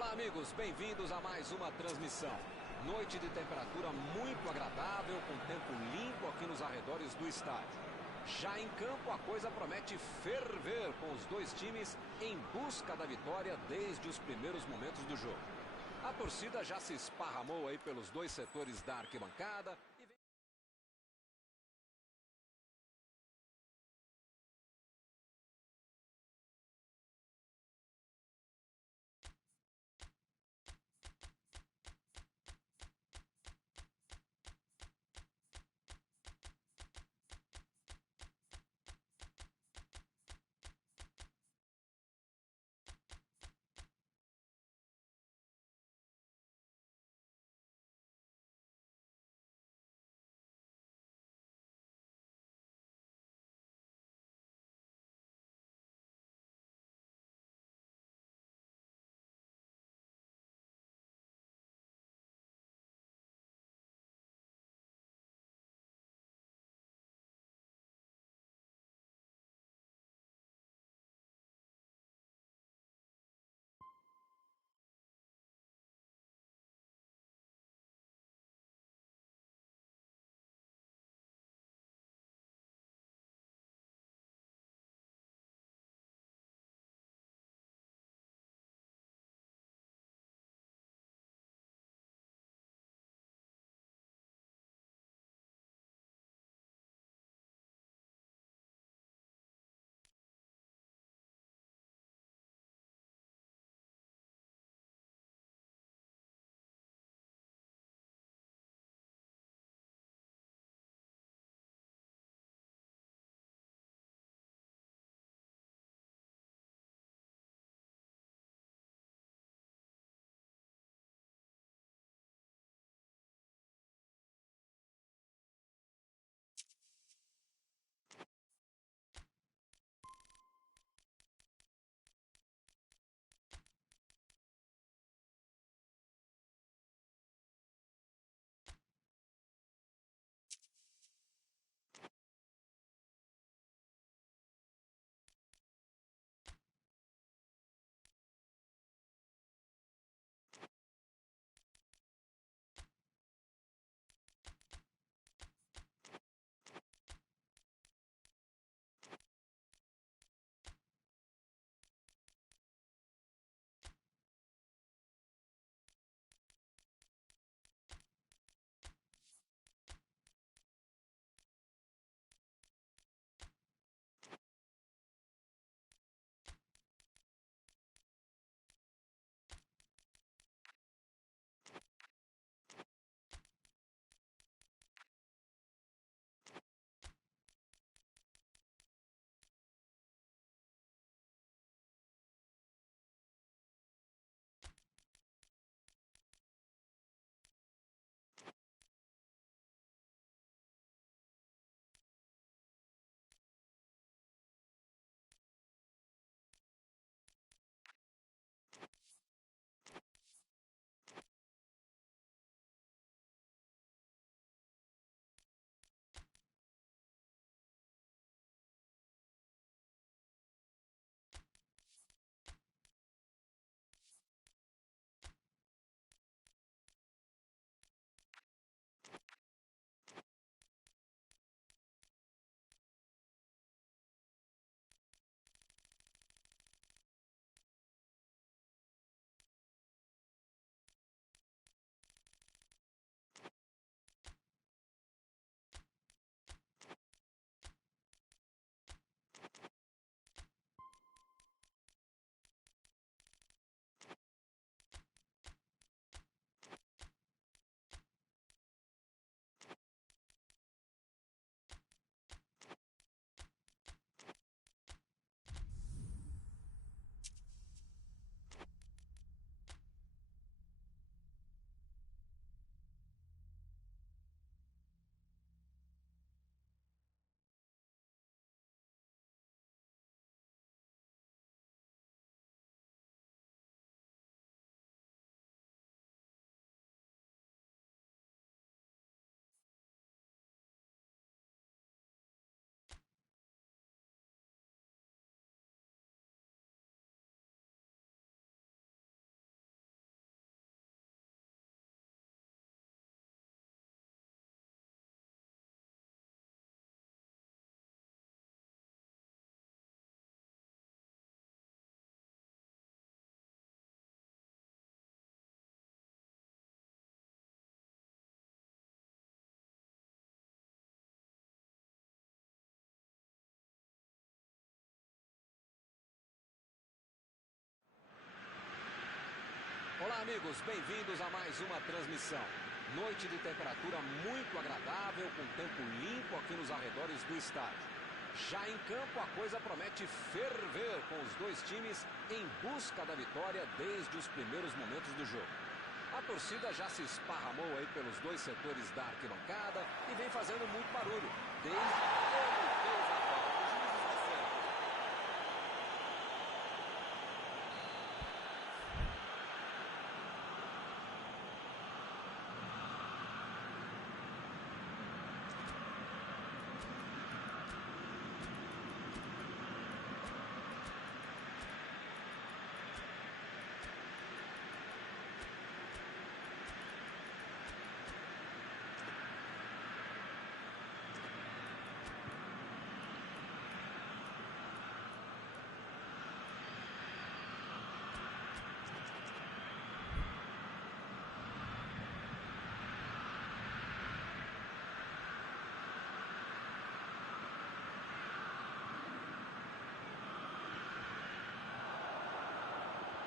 Olá, amigos, bem-vindos a mais uma transmissão. Noite de temperatura muito agradável, com tempo limpo aqui nos arredores do estádio. Já em campo, a coisa promete ferver, com os dois times em busca da vitória desde os primeiros momentos do jogo. A torcida já se esparramou aí pelos dois setores da arquibancada. Olá, amigos, bem-vindos a mais uma transmissão. Noite de temperatura muito agradável, com tempo limpo aqui nos arredores do estádio. Já em campo, a coisa promete ferver, com os dois times em busca da vitória desde os primeiros momentos do jogo. A torcida já se esparramou aí pelos dois setores da arquibancada e vem fazendo muito barulho, desde que ele fez a falta. O juiz está certo.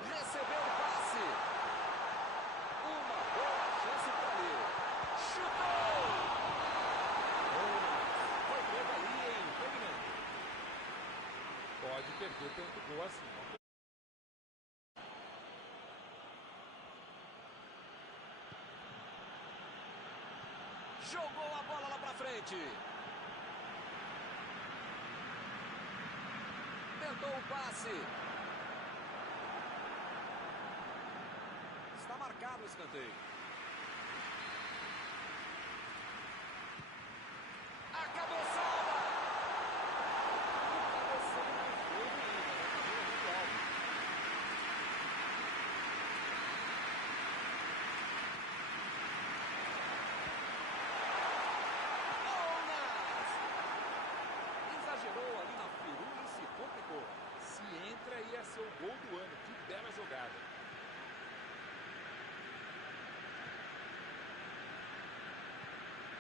Recebeu o passe. Uma boa chance para ele. Chutou! Foi pego ali em impedimento. Pode perder tanto gol assim. Jogou a bola lá para frente. Tentou o passe. Está marcado o escanteio. A cabeçada! O cabeceio não foi ruim, mas foi muito alto. Ounas! Exagerou ali na firula e se complicou. Se entra, ia ser o gol do ano. Que bela jogada.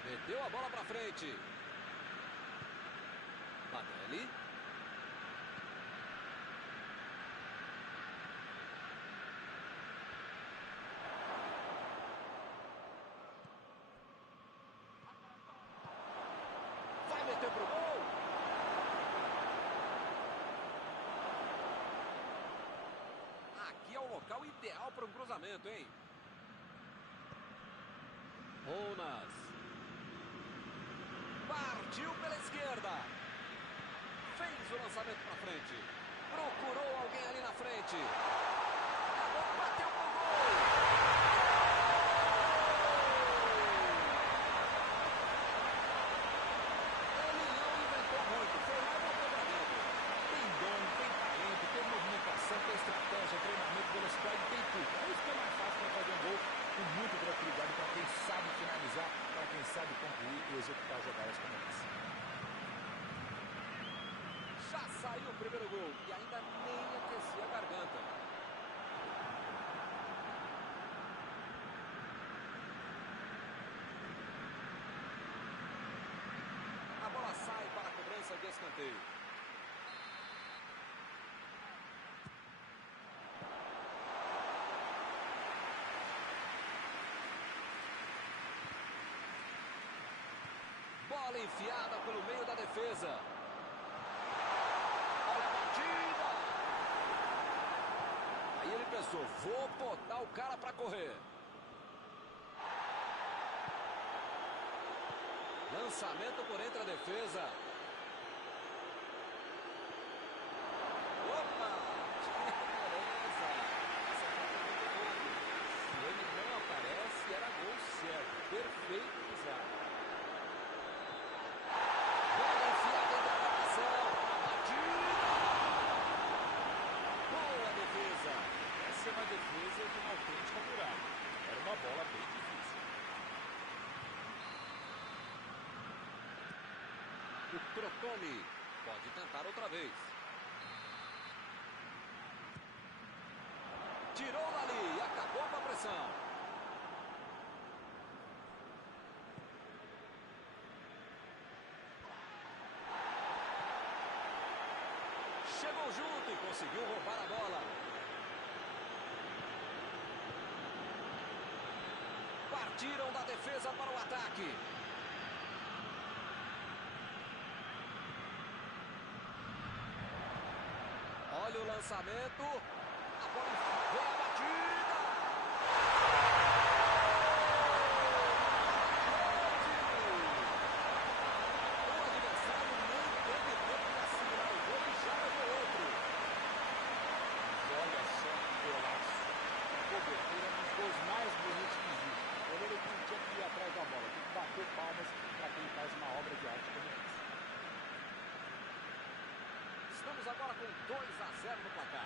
Meteu a bola pra frente. Padelli. Vai meter pro gol. Aqui é o local ideal para um cruzamento, hein? Ounas. Partiu pela esquerda. Fez o lançamento para frente. Procurou alguém ali na frente. A bola bateu pro gol. Ele não inventou muito. Foi lá e botou pra dentro. Tem dom, tem talento, tem movimentação, tem estratégia, treinamento, velocidade, tem tudo. É isso que é mais fácil para fazer um gol com muita tranquilidade para quem sabe finalizar, para quem sabe concluir e executar jogadas como essa. Já saiu o primeiro gol e ainda nem aquecia a garganta. A bola sai para a cobrança de escanteio. Bola enfiada pelo meio da defesa. Olha a batida. Aí ele pensou, vou botar o cara para correr. Lançamento por entre a defesa. Opa! Que beleza! Essa foi muito boa. Se ele não aparece, era gol certo. Perfeito pisado. Bola enfiada entre a marcação. A batida! Boa defesa. Essa é uma defesa de uma autêntica muralha. Era uma bola bem difícil. O Crotone pode tentar outra vez. Tirou dali e acabou com a pressão. Chegou junto e conseguiu roubar a bola. Tiram da defesa para o ataque. Olha o lançamento. A bola vem a batida. O adversário nem teve tempo de assimilar o gol e já levou outro. Mas olha só que golaço. A cobertura é um dos gols mais bonitos que existe. O goleiro não tinha que ir atrás da bola, tem que bater palmas para quem faz uma obra de arte como essa. Estamos agora com 2-0 no placar.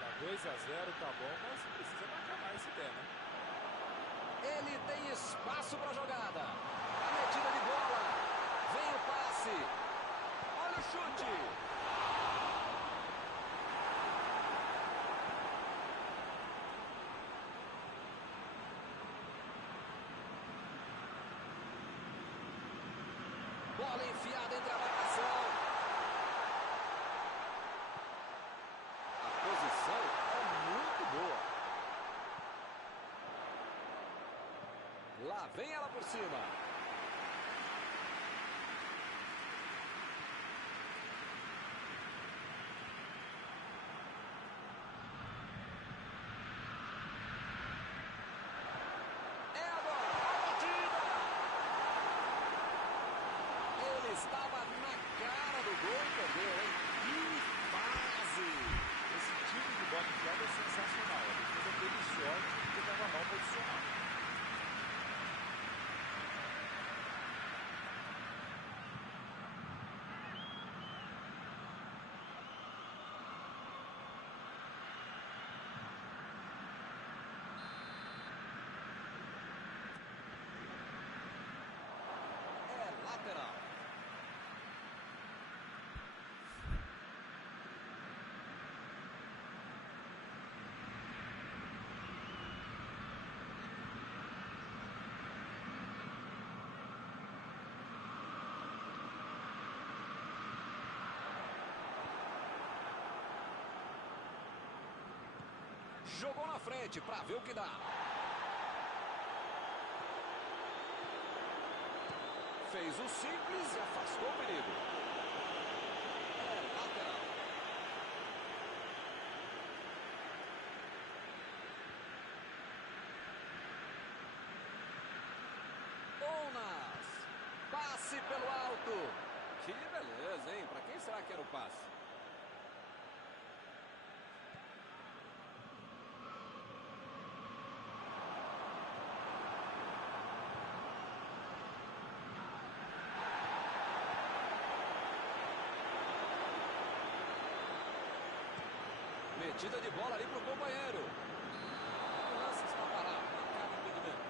Tá 2-0, tá bom, mas precisa marcar mais se der, né? Ele tem espaço para a jogada. A metida de bola. Vem o passe. Olha o chute. Bola enfiada entre a marcação. A posição é muito boa. Lá vem ela por cima. É agora a batida. Ele estava na cara do gol e perdeu, hein? Que fase! Esse tipo de bola enfiada é sensacional. A defesa teve sorte porque estava mal posicionado. É lateral. Jogou na frente para ver o que dá. Fez o simples e afastou o perigo. É lateral. Ounas. Passe pelo alto. Que beleza, hein? Para quem será que era o passe? Metida de bola ali para o companheiro. O lance está parado, marcado impedimento.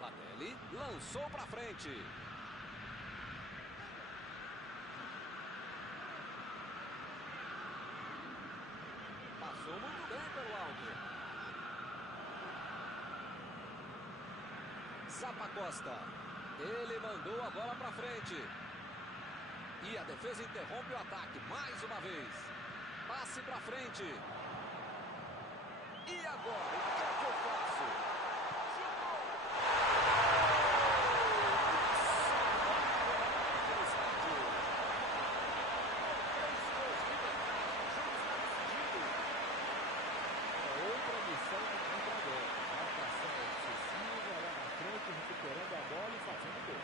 Badelli, lançou para frente. Passou muito bem pelo alto. Zappa Costa. Ele mandou a bola para frente. E a defesa interrompe o ataque mais uma vez. Passe para frente. E agora, o que é que eu faço? Chutou! Recuperando a bola e fazendo gol.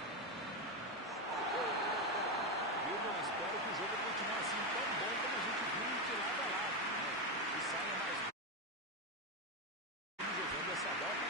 Eu espero que o jogo continue assim tão bom como a gente viu de lado a lado, né? E saia mais jogando essa bola.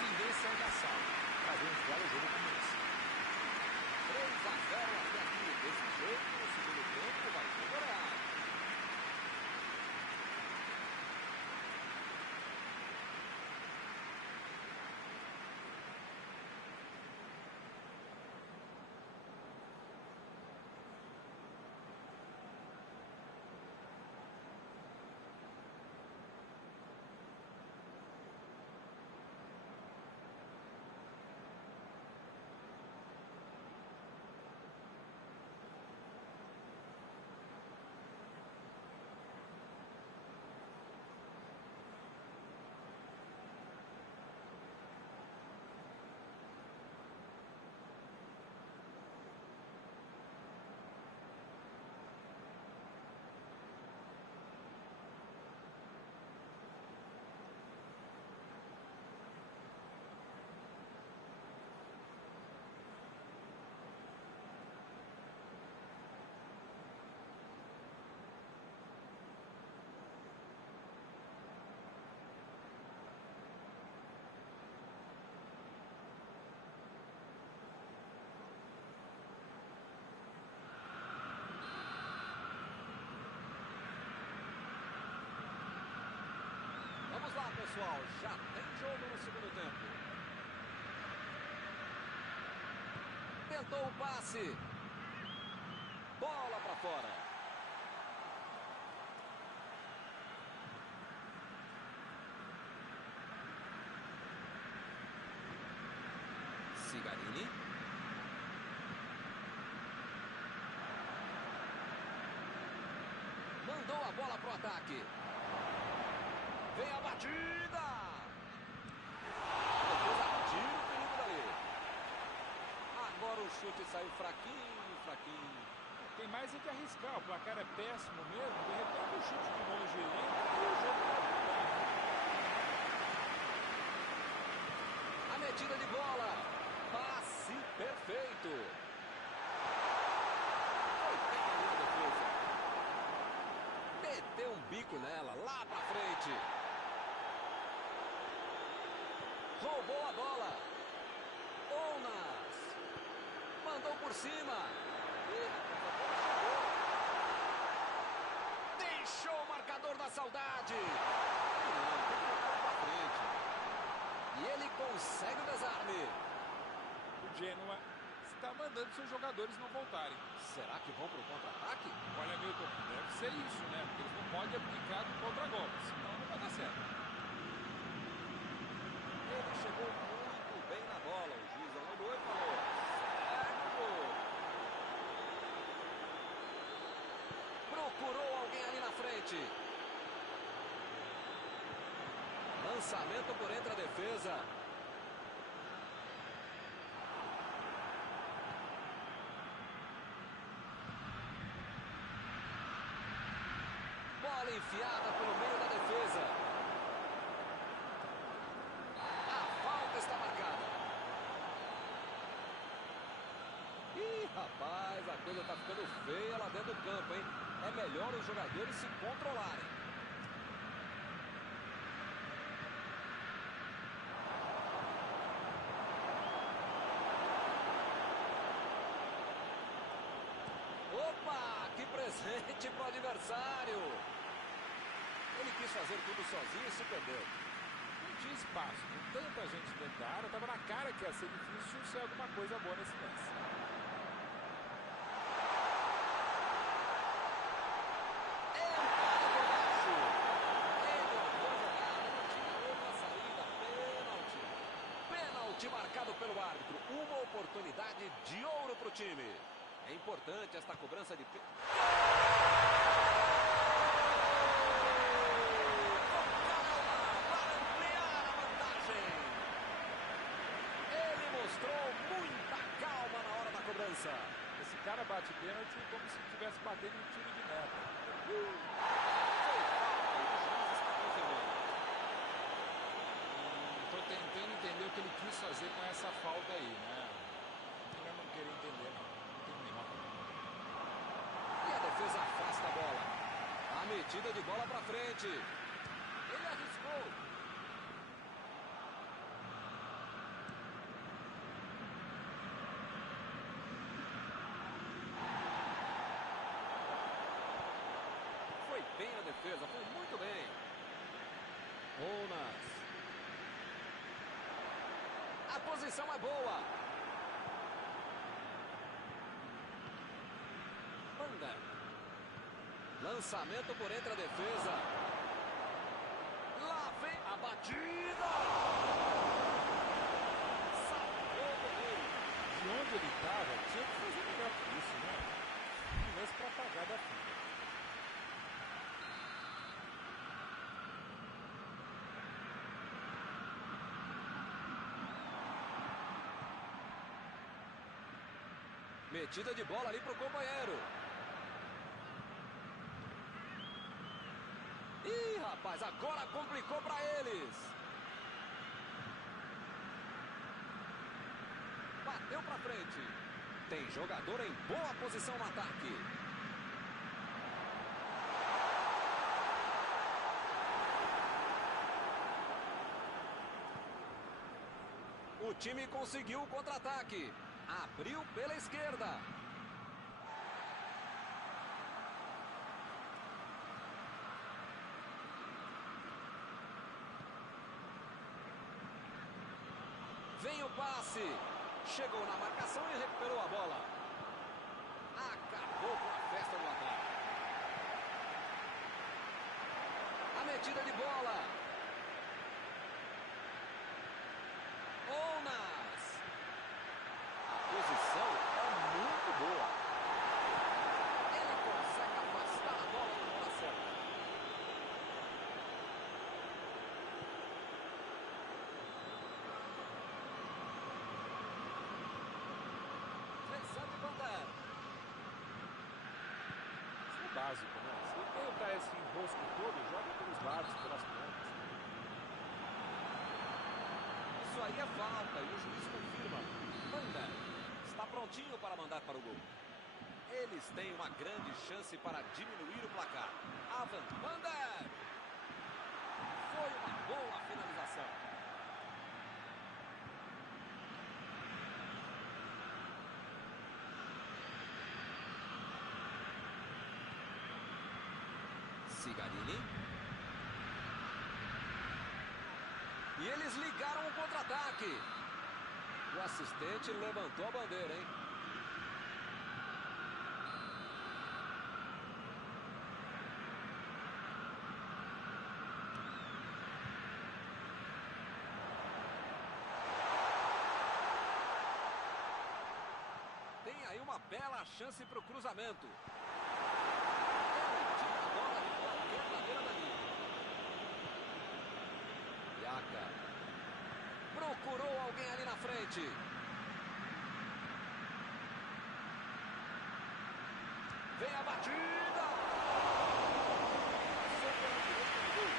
Vamos lá, pessoal. Já tem jogo no segundo tempo. Tentou o passe. Bola para fora. Cigarini. Mandou a bola pro ataque. Vem a batida. Tira o perigo dali. Agora o chute saiu fraquinho, fraquinho. Tem mais é que arriscar. O placar é péssimo mesmo. De repente o chute de longe entra e o jogo pode mudar. A metida de bola. Passe perfeito. Foi bem ali a defesa. Meteu um bico nela, lá pra frente. Roubou a bola. Onas. Mandou por cima. Ih, a bola chegou. Deixou o marcador da saudade. Não, tem que botar pra frente. E ele consegue o desarme. O Genoa está mandando seus jogadores não voltarem. Será que vão pro contra-ataque? Olha, Milton, deve ser isso, né? Porque eles não podem aplicar do contra-golpe, senão não vai dar certo. Ele chegou muito bem na bola. O juizão olhou e falou: segue o gol. Procurou alguém ali na frente. Lançamento por entre a defesa. Bola enfiada pelo meio da defesa. A falta está marcada. Ih, rapaz, a coisa está ficando feia lá dentro do campo, hein? É melhor os jogadores se controlarem. Opa, que presente pro adversário. Ele quis fazer tudo sozinho e se perdeu. Não tinha espaço, com tanta gente dentro da área, estava na cara que ia ser difícil ser alguma coisa boa nesse lance. Marcado pelo árbitro, uma oportunidade de ouro para o time. É importante esta cobrança de com calma para ampliar a vantagem. Ele mostrou muita calma na hora da cobrança. Esse cara bate pênalti como se estivesse batendo um tiro de meta. Foi falta, o juiz está confirmando. Estou tentando entender o que ele quis fazer com essa falta aí, né? Eu não queria entender, não. Não tenho menor. E a defesa afasta a bola. A metida de bola para frente. Ele arriscou. Foi bem a defesa, foi muito bem. Onas. A posição é boa. Manda. Lançamento por entre a defesa. Lá vem a batida. Salvou o goleiro. De onde ele estava, tinha que fazer melhor que isso, né? Um lance para apagar da fila. Metida de bola ali pro companheiro. Ih, rapaz, agora complicou para eles. Bateu para frente. Tem jogador em boa posição no ataque. O time conseguiu o contra-ataque. Abriu pela esquerda. Vem o passe. Chegou na marcação e recuperou a bola. Acabou com a festa do ataque. A metida de bola. Ounas. A posição é muito boa. Ele consegue afastar a bola na hora certa. Recebe Vander. Isso é básico, né? Se tem para esse enrosco todo, joga pelos lados, pelas pontas. Isso aí é falta e o juiz confirma. Vander está prontinho para mandar para o gol. Eles têm uma grande chance para diminuir o placar. Avan Vander. Foi uma boa finalização. Cigarini. E eles ligaram o contra-ataque. O assistente levantou a bandeira, hein? Tem aí uma bela chance para o cruzamento. Ele tira a bola de qualquer maneira dali. Yaka. Procurou alguém ali na frente. Vem a batida. Passou pela direita do gol.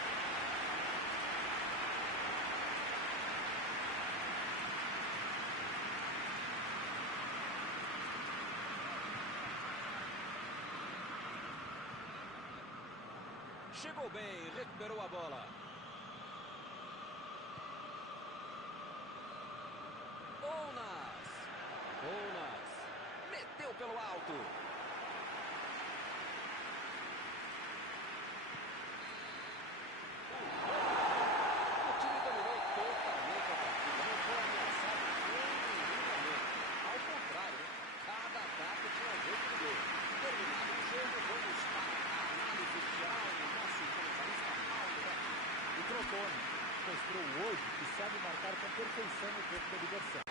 Chegou bem, recuperou a bola. Ounas. Meteu pelo alto. O time dominou totalmente a partida. Não foi ameaçado em nenhum momento. Ao contrário, cada ataque tinha um jeito de gol. Terminado o jogo, vamos para a análise geral do nosso comentarista Paulo Betti. O Crotone mostrou hoje que sabe marcar com perfeição no campo da diversão.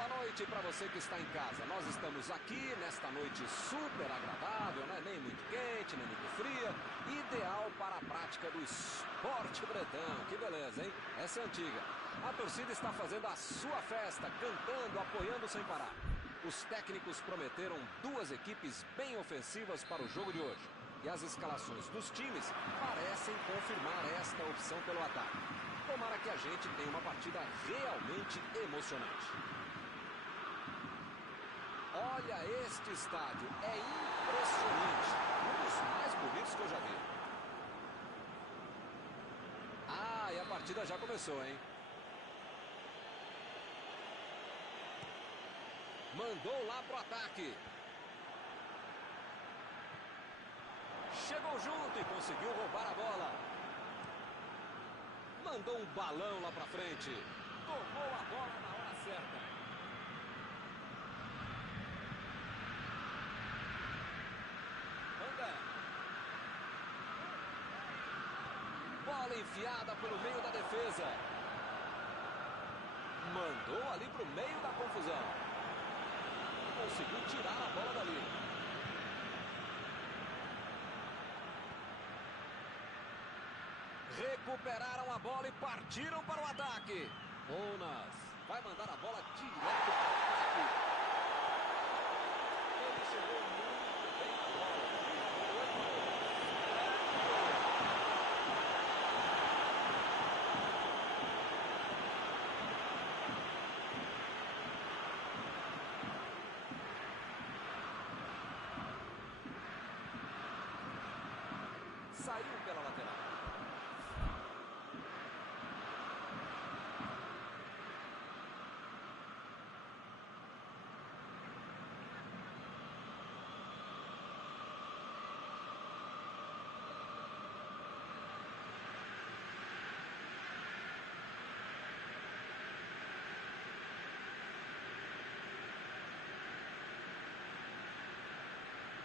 Boa noite para você que está em casa. Nós estamos aqui nesta noite super agradável, né? Nem muito quente, nem muito fria. Ideal para a prática do esporte bretão. Que beleza, hein? Essa é antiga. A torcida está fazendo a sua festa, cantando, apoiando sem parar. Os técnicos prometeram duas equipes bem ofensivas para o jogo de hoje. E as escalações dos times parecem confirmar esta opção pelo ataque. Tomara que a gente tenha uma partida realmente emocionante. Olha este estádio, é impressionante. Um dos mais bonitos que eu já vi. Ah, e a partida já começou, hein? Mandou lá pro ataque. Chegou junto e conseguiu roubar a bola. Mandou um balão lá pra frente. Tomou a bola na hora certa. Manda. Bola enfiada pelo meio da defesa. Mandou ali pro meio da confusão. Conseguiu tirar a bola dali. Recuperaram a bola e partiram para o ataque. Bonas vai mandar a bola direto para o ataque. Ele chegou muito bem na bola. Saiu pela lateral.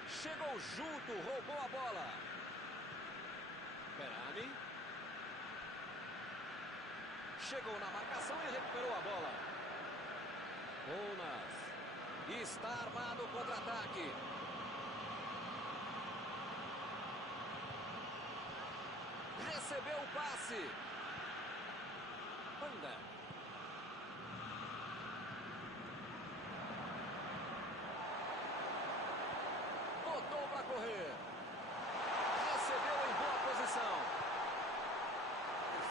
Chegou junto, roubou a bola. Perami. Chegou na marcação e recuperou a bola. Bonas. Está armado o contra-ataque. Recebeu o passe. Banda. Botou para correr. Recebeu em boa posição.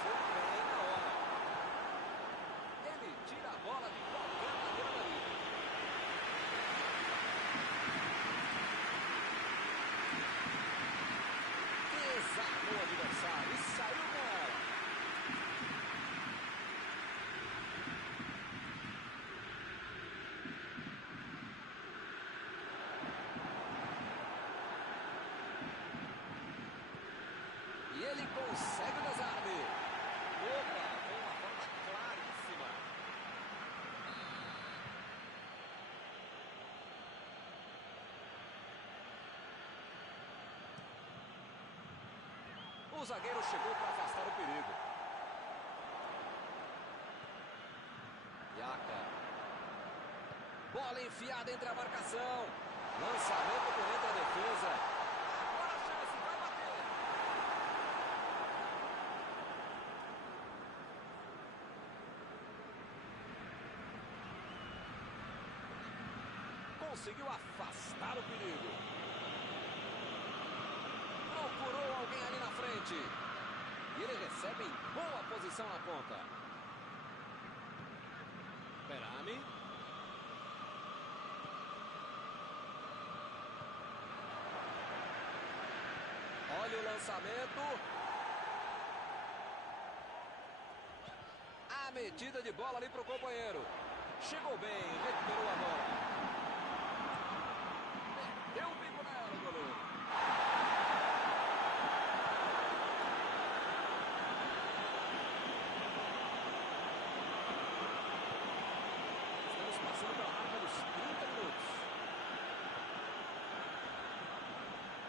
Foi bem na hora. Ele tira a bola de qualquer maneira dali. Desarmou o adversário e saiu com ela. E ele consegue o desarme. Opa, foi uma falta claríssima. O zagueiro chegou para afastar o perigo. Yaka. Bola enfiada entre a marcação. Lançamento por entre a defesa. Agora a chance, vai bater. Conseguiu afastar o perigo. Procurou alguém ali na frente. E ele recebe em boa posição na ponta. Perami. Olha o lançamento. A metida de bola ali para o companheiro. Chegou bem, recuperou a bola. Deu o bico nela, goleiro. Estamos passando pela marca dos 30 minutos.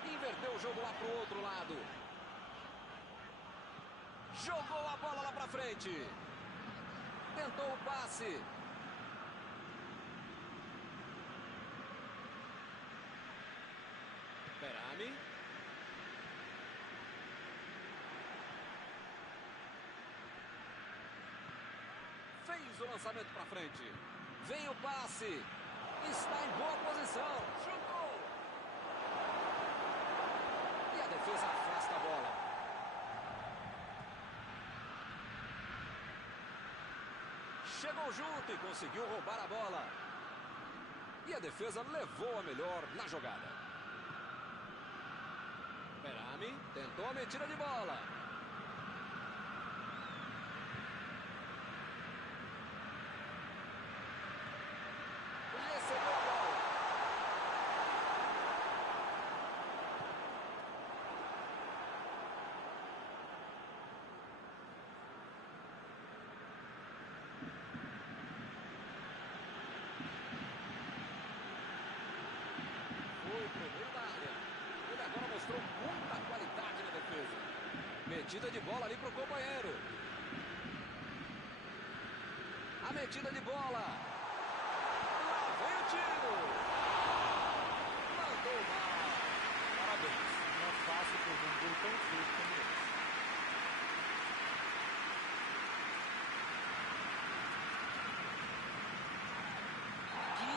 Inverteu o jogo lá para o outro lado. Jogou a bola lá para frente. Tentou o passe. Berame. Fez o lançamento para frente. Vem o passe. Está em boa posição. Chutou. E a defesa afasta a bola. Chegou junto e conseguiu roubar a bola. E a defesa levou a melhor na jogada. Berame tentou a metida de bola. Recebeu a bola. Foi o primeiro da área. Ele agora mostrou muita qualidade na defesa. Metida de bola ali para o companheiro. A metida de bola. Lá vem o tiro. Mandou mal. Parabéns. Não é fácil perder um gol tão feito como esse. Que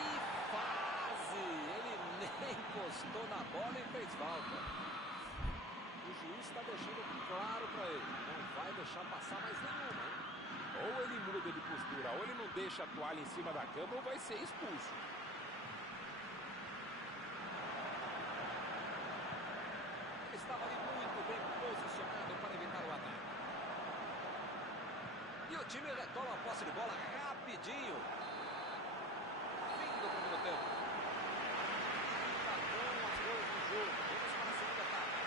fase! Ele nem encostou na bola e fez falta. O juiz está deixando claro para ele. Não vai deixar passar mais nenhuma, hein? Ou ele muda de postura, ou ele não deixa a toalha em cima da cama, ou vai ser expulso. Ele estava ali muito bem posicionado para evitar o ataque. E o time retoma a posse de bola rapidinho. Fim do primeiro tempo. Ainda não as coisas do jogo. Vamos para a segunda etapa.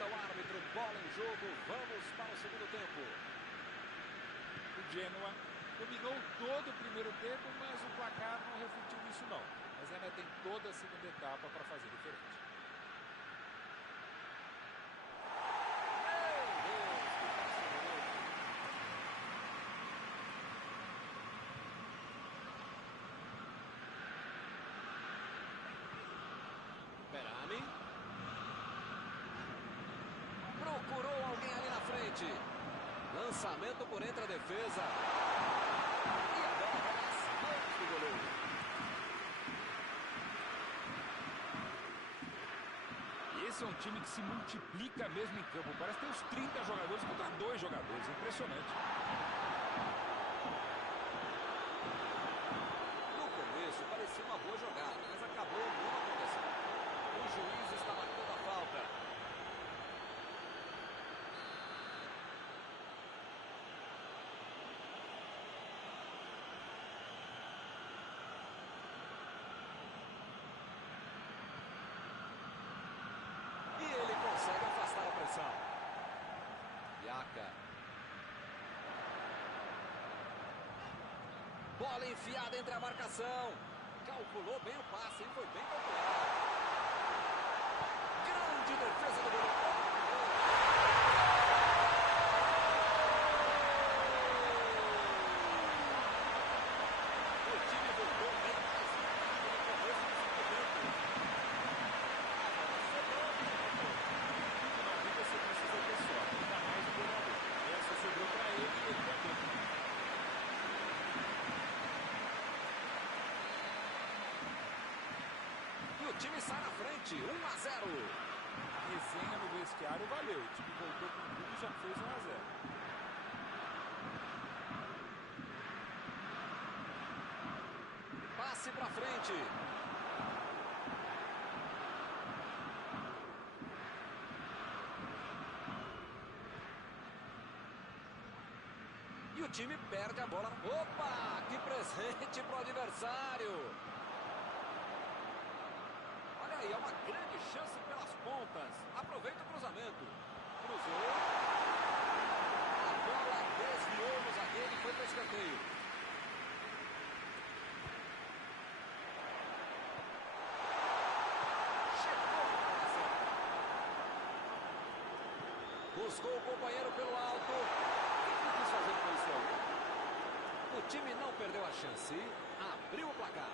O árbitro, bola em jogo, vamos para o segundo tempo. O Genoa dominou todo o primeiro tempo, mas o placar não refletiu isso não. Mas ainda tem toda a segunda etapa para fazer diferente. Meu Deus, que passe horroroso. Berame. Procurou alguém ali na frente. Lançamento por entre a defesa. E a bola vai nas mãos do goleiro. Esse é um time que se multiplica mesmo em campo. Parece que tem uns 30 jogadores contra 2 jogadores. Impressionante. No começo parecia uma boa jogada, mas acabou não acontecendo. O juiz está marcando a falta. E ele consegue afastar a pressão. Yaka. Bola enfiada entre a marcação. Calculou bem o passe, hein? Foi bem calculado. Grande defesa do goleiro. time sai na frente, 1-0. A resenha no vestiário valeu. O time voltou com tudo e já fez 1-0. Passe pra frente. E o time perde a bola. Opa, que presente pro adversário. Olha aí, é uma grande chance pelas pontas. Aproveita o cruzamento. Cruzou. A bola desviou no zagueiro e foi para o escanteio. Chegou a bola certa. Buscou o companheiro pelo alto. O que ele quis fazer com isso aí? O time não perdeu a chance. Abriu o placar.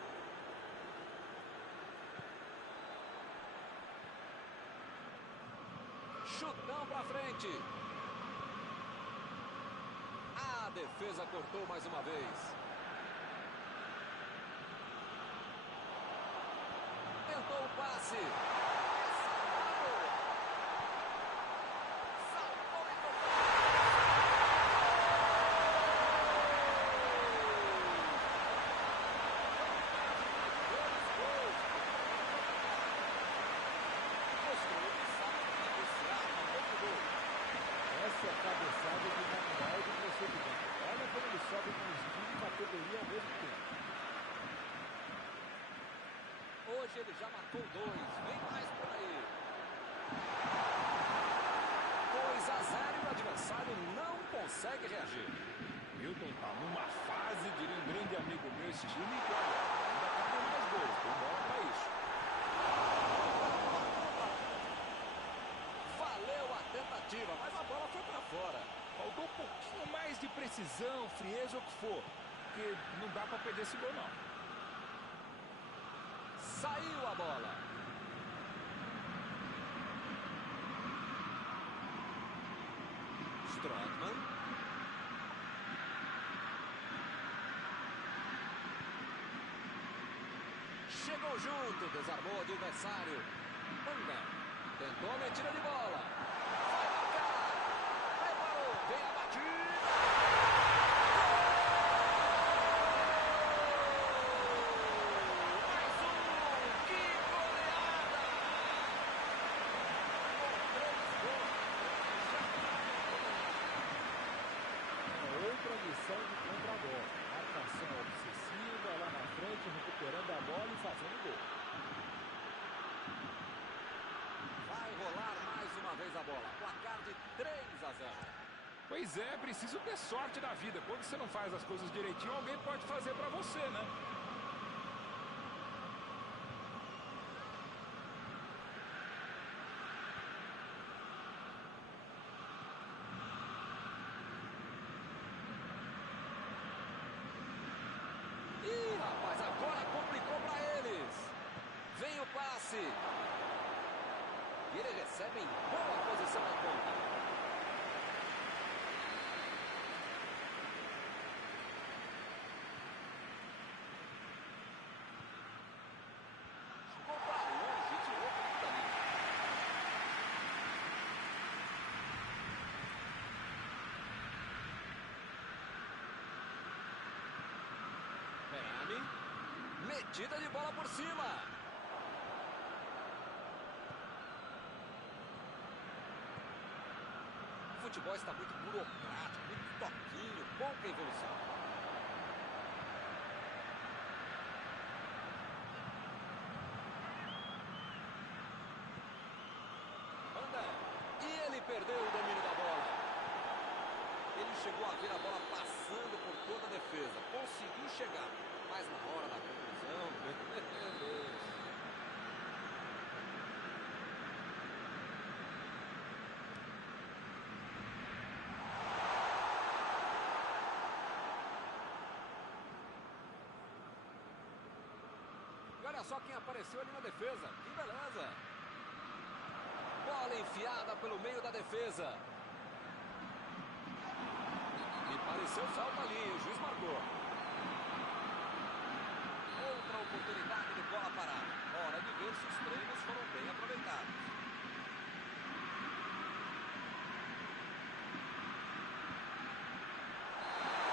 Chutão pra frente. A defesa cortou mais uma vez. Tentou o passe. Saltou e tocou. Essa é a cabeçada de manual do procedimento. Olha como ele sobe com estilo e categoria ao mesmo tempo. Hoje ele já marcou 2. Vem mais por aí. 2-0 e o adversário não consegue reagir. Milton tá numa fase, diria um grande amigo meu, esse time, que olha, ainda cabem mais gols, tem bola pra isso. Valeu a tentativa, mas a bola foi pra fora. Faltou um pouquinho mais de precisão, frieza ou o que for, porque não dá pra perder esse gol, não. Saiu a bola. Strootman. Chegou junto, desarmou o adversário. Manga. Tentou a metida de bola. Vai marcar. Preparou. Vem a batida. Mais um. Que goleada. Com 3 gols. Outra missão de contra-bola. Marcação obsessiva, lá na frente, recuperando a bola e fazendo gol. Vai rolar mais uma vez a bola. Placar de 3-0. Pois é, preciso ter sorte na vida. Quando você não faz as coisas direitinho, alguém pode fazer pra você, né? Ih, rapaz, agora complicou pra eles. Vem o passe. E ele recebe em boa posição na ponta. Jogou pra longe e tirou tudo dali. Perami. Metida de bola por cima. O futebol está muito burocrático, muito toquinho, pouca evolução. Anda. E ele perdeu o domínio da bola. Ele chegou a ver a bola passando por toda a defesa. Conseguiu chegar, mas na hora da conclusão, meu Deus. E olha só quem apareceu ali na defesa. Que beleza. Bola enfiada pelo meio da defesa. Me pareceu falta ali, o juiz marcou. Outra oportunidade de bola parada. Hora de ver esses treinos foram bem aproveitados.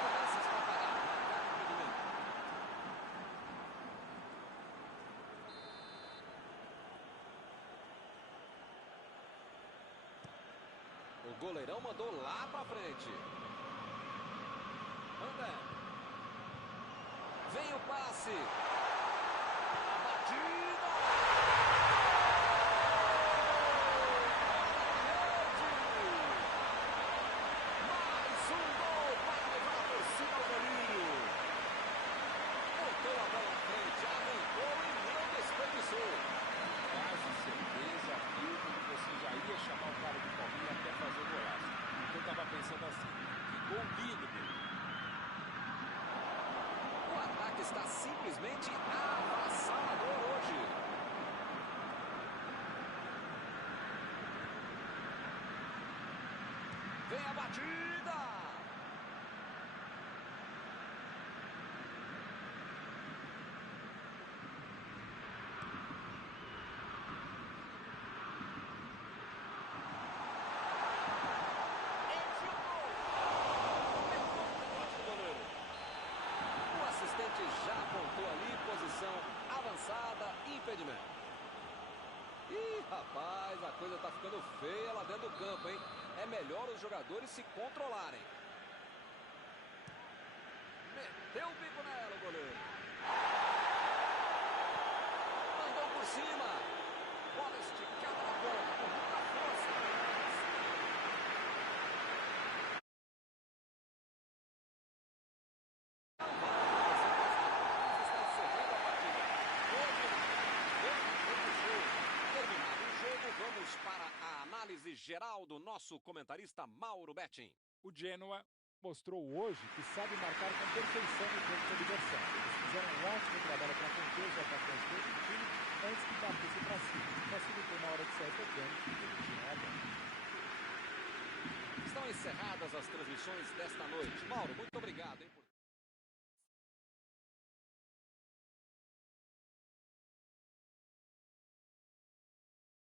Começa a preparar, marcar impedimento. O goleirão mandou lá pra frente. André. Vem o passe. A batida. Mais um gol para levar a torcida ao delírio. Botou a bola na frente, arrancou e não desperdiçou. Quase certeza, viu que você já ia chamar o cara de palminha até fazer o golaço. Eu estava pensando assim, que gol lindo, meu. O ataque está simplesmente avassalador hoje. Vem a batida. O assistente já apontou ali, posição avançada, impedimento. Ih, rapaz, a coisa tá ficando feia lá dentro do campo, hein? É melhor os jogadores se controlarem. Meteu o bico nela, o goleiro. Mandou por cima. Bola esticada na ponta, com muita força. Vamos para a análise geral do nosso comentarista Mauro Betting. O Genoa mostrou hoje que sabe marcar com perfeição no campo de adversário. Eles fizeram um ótimo trabalho para conter os atacantes do outro time antes que partisse para cima. Facilitou na hora de sair tocando e dividindo a bola. Estão encerradas as transmissões desta noite. Mauro, muito obrigado, hein, por